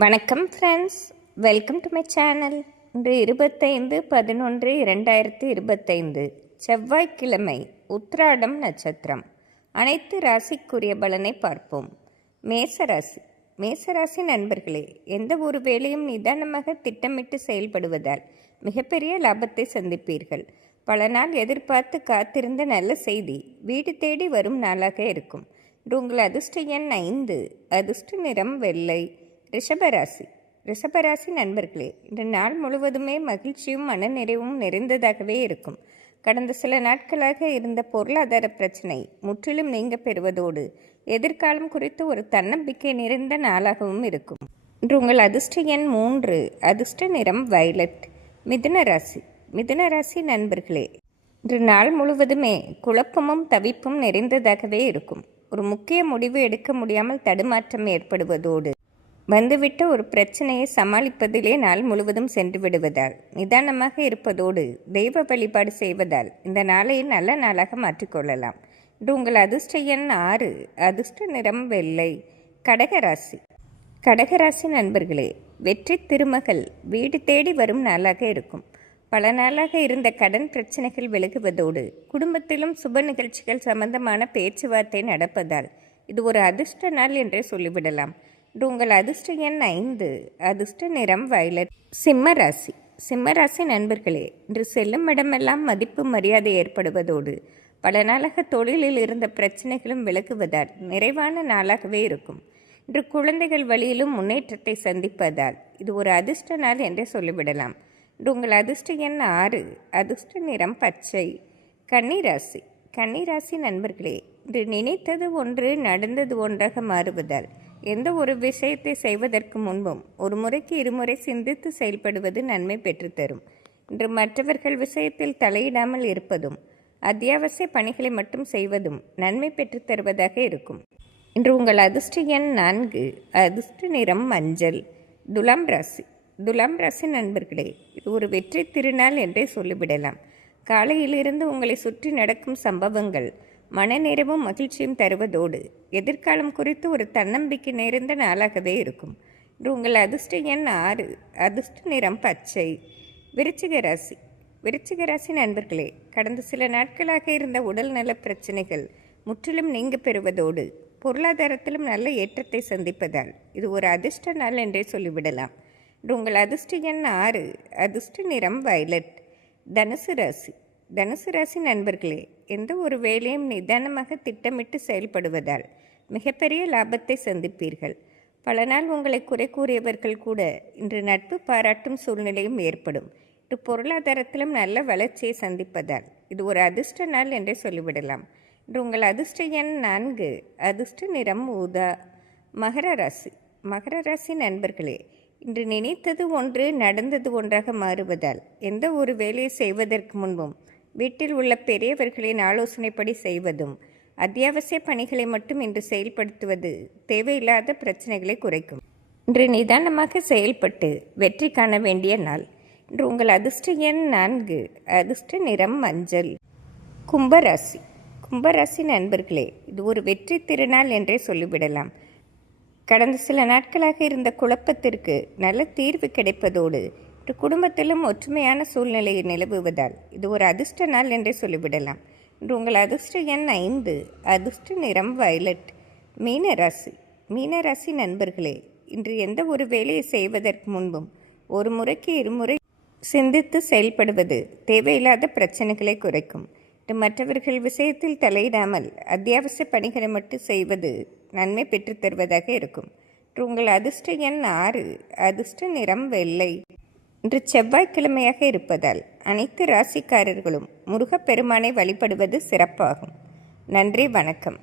வணக்கம் friends welcome to my channel இன்று இருபத்தைந்து பதினொன்று இரண்டாயிரத்தி இருபத்தைந்து. செவ்வாய்க்கிழமை உத்ராடம் நட்சத்திரம். அனைத்து ராசிக்குரிய பலனை பார்ப்போம். மேசராசி மேசராசி நண்பர்களே எந்த ஒரு வேலையும் நிதானமாக திட்டமிட்டு செயல்படுவதால் மிகப்பெரிய லாபத்தை சந்திப்பீர்கள். பல நாள் எதிர்பார்த்து காத்திருந்த நல்ல செய்தி வீடு தேடி வரும் நாளாக இருக்கும். இன்று உங்கள் அதிர்ஷ்ட எண் ஐந்து. அதிர்ஷ்ட நிறம் வெள்ளை. ரிஷபராசி. ரிஷபராசி நண்பர்களே இந்த நாள் முழுவதுமே மகிழ்ச்சியும் மனநிறைவும் நிறைந்ததாகவே இருக்கும். கடந்த சில நாட்களாக இருந்த பொருளாதார பிரச்சனை முற்றிலும் நீங்க பெறுவதோடு எதிர்காலம் குறித்து ஒரு தன்னம்பிக்கை நிறைந்த நாளாகவும் இருக்கும். இன்று உங்கள் அதிர்ஷ்ட எண் மூன்று அதிர்ஷ்ட நிறம் வயலட் மிதுன ராசி. மிதுன ராசி நண்பர்களே இன்று நாள் முழுவதுமே குழப்பமும் தவிப்பும் நிறைந்ததாகவே இருக்கும். ஒரு முக்கிய முடிவு எடுக்க முடியாமல் தடுமாற்றம் ஏற்படுவதோடு வந்துவிட்ட ஒரு பிரச்சனையை சமாளிப்பதிலே நாள் முழுவதும் சென்று விடுவதால் நிதானமாக இருப்பதோடு தெய்வ வழிபாடு செய்வதால் இந்த நாளை நல்ல நாளாக மாற்றிக்கொள்ளலாம் இன்று உங்கள் அதிர்ஷ்ட எண் ஆறு அதிர்ஷ்ட நிறம் வெள்ளை கடகராசி கடகராசி நண்பர்களே வெற்றி திருமகள் வீடு தேடி வரும் நாளாக இருக்கும். பல நாளாக இருந்த கடன் பிரச்சனைகள் விலகுவதோடு குடும்பத்திலும் சுப நிகழ்ச்சிகள் சம்பந்தமான பேச்சுவார்த்தை நடப்பதால் இது ஒரு அதிர்ஷ்ட நாள் என்றே சொல்லிவிடலாம். உங்கள் அதிர்ஷ்ட எண் ஐந்து. அதிர்ஷ்ட நிறம் வயலட். சிம்ம ராசி. சிம்ம ராசி நண்பர்களே இன்று செல்லும் இடமெல்லாம் மதிப்பு மரியாதை ஏற்படுவதோடு பல நாளாக தொழிலில் இருந்த பிரச்சனைகளும் விலகுவதால் நிறைவான நாளாகவே இருக்கும். இன்று குழந்தைகள் வழியிலும் முன்னேற்றத்தை சந்திப்பதால் இது ஒரு அதிர்ஷ்ட நாள் என்றே சொல்லிவிடலாம். இன்று உங்கள் அதிர்ஷ்ட எண் ஆறு. அதிர்ஷ்ட நிறம் பச்சை. கன்னிராசி கன்னிராசி நண்பர்களே இன்று நினைத்தது ஒன்று நடந்தது ஒன்றாக மாறுவதால் எந்த ஒரு விஷயத்தை செய்வதற்கு முன்பும் ஒரு முறைக்கு இருமுறை சிந்தித்து செயல்படுவது நன்மை பெற்றுத்தரும் இன்று மற்றவர்கள் விஷயத்தில் தலையிடாமல் இருப்பதும் அத்தியாவசிய பணிகளை மட்டும் செய்வதும் நன்மை பெற்றுத் தருவதாக இருக்கும். இன்று உங்கள் அதிர்ஷ்ட எண் நான்கு அதிர்ஷ்ட நிறம் மஞ்சள் துலாம் ராசி. துலாம் ராசி நண்பர்களே இது ஒரு வெற்றி திருநாள் என்றே சொல்லிவிடலாம். காலையிலிருந்து உங்களை சுற்றி நடக்கும் சம்பவங்கள் மனநிறைவும் மகிழ்ச்சியும் தருவதோடு எதிர்காலம் குறித்து ஒரு தன்னம்பிக்கை நிறைந்த நாளாகவே இருக்கும். இன்று உங்கள் அதிர்ஷ்ட எண் ஆறு அதிர்ஷ்ட நிறம் பச்சை. விருச்சிக ராசி விருச்சிக ராசி நண்பர்களே கடந்த சில நாட்களாக இருந்த உடல் நல பிரச்சனைகள் முற்றிலும் நீங்க பெறுவதோடு பொருளாதாரத்திலும் நல்ல ஏற்றத்தை சந்திப்பதால் இது ஒரு அதிர்ஷ்ட நாள் என்றே சொல்லிவிடலாம். இன்று உங்கள் அதிர்ஷ்ட எண் ஆறு அதிர்ஷ்ட நிறம் வயலட். தனுசு ராசி தனுசு ராசி நண்பர்களே எந்த ஒரு வேலையும் நிதானமாக திட்டமிட்டு செயல்படுவதால் மிகப்பெரிய லாபத்தை சந்திப்பீர்கள். பல நாள் உங்களை குறை கூறியவர்கள் கூட இன்று நட்பு பாராட்டும் சூழ்நிலையும் ஏற்படும். இன்று பொருளாதாரத்திலும் நல்ல வளர்ச்சியை சந்திப்பதால் இது ஒரு அதிர்ஷ்ட நாள் என்றே சொல்லிவிடலாம். இன்று உங்கள் அதிர்ஷ்ட எண் நான்கு அதிர்ஷ்ட நிறம் ஊதா மகர ராசி. மகர ராசி நண்பர்களே இன்று நினைத்தது ஒன்று நடந்தது ஒன்றாக மாறுவதால் எந்த ஒரு வேலையை செய்வதற்கு முன்பும் வீட்டில் உள்ள பெரியவர்களின் ஆலோசனைப்படி செய்வதும் அத்தியாவசிய பணிகளை மட்டும் இன்று செயல்படுத்துவது தேவையில்லாத பிரச்சனைகளை குறைக்கும். இன்று நிதானமாக செயல்பட்டு வெற்றி காண வேண்டிய நாள். இன்று உங்கள் அதிர்ஷ்ட எண் நான்கு அதிர்ஷ்ட நிறம் மஞ்சள். கும்பராசி. கும்பராசி நண்பர்களே இது ஒரு வெற்றி திருநாள் என்றே சொல்லிவிடலாம். கடந்த சில நாட்களாக இருந்த குழப்பத்திற்கு நல்ல தீர்வு கிடைப்பதோடு குடும்பத்திலும் ஒற்றுமையான சூழ்நிலை நிலவுவதால் இது ஒரு அதிர்ஷ்ட நாள் என்றே சொல்லிவிடலாம். இன்று உங்கள் அதிர்ஷ்ட எண் ஐந்து. அதிர்ஷ்ட நிறம் வயலட். மீனராசி. மீனராசி நண்பர்களே இன்று எந்த ஒரு வேலையை செய்வதற்கு முன்பும் ஒரு முறைக்கு இருமுறை சிந்தித்து செயல்படுவது தேவையில்லாத பிரச்சனைகளை குறைக்கும். இது மற்றவர்கள் விஷயத்தில் தலையிடாமல் அத்தியாவசிய பணிகளை மட்டும் செய்வது நன்மை பெற்றுத்தருவதாக இருக்கும். உங்கள் அதிர்ஷ்ட எண் ஆறு. அதிர்ஷ்ட நிறம் வெள்ளை. இன்று செவ்வாய்க்கிழமையாக இருப்பதால் அனைத்து ராசிக்காரர்களும் முருகப்பெருமானை வழிபடுவது சிறப்பாகும். நன்றி வணக்கம்.